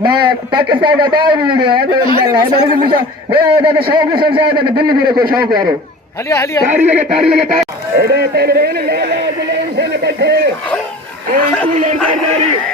मैं पाकिस्तान का बाहर भी वीडियो है तो मेरे को पूछा मेरा शौक है संसार में दिल्ली भी कोई शौक करो तारी लगे अरे पहलवान लाला गुलाम हुसैन पठान कोई लड़का जारी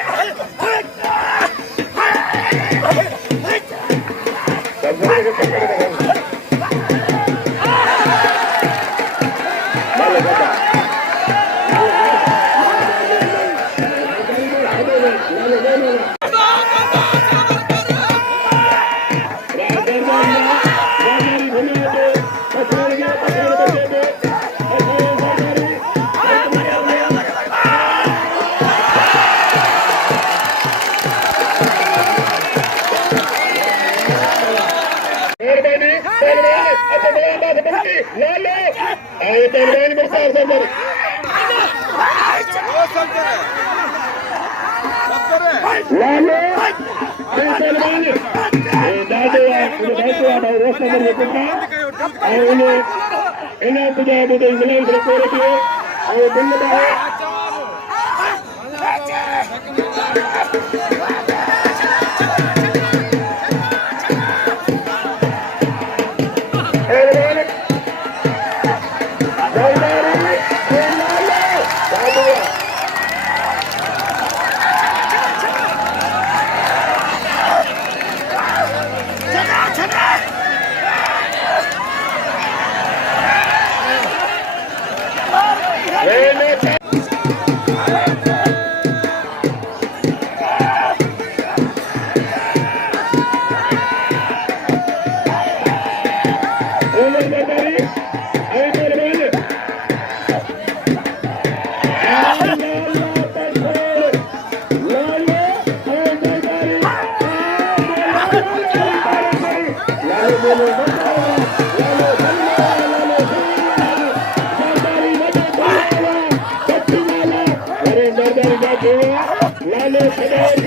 लाले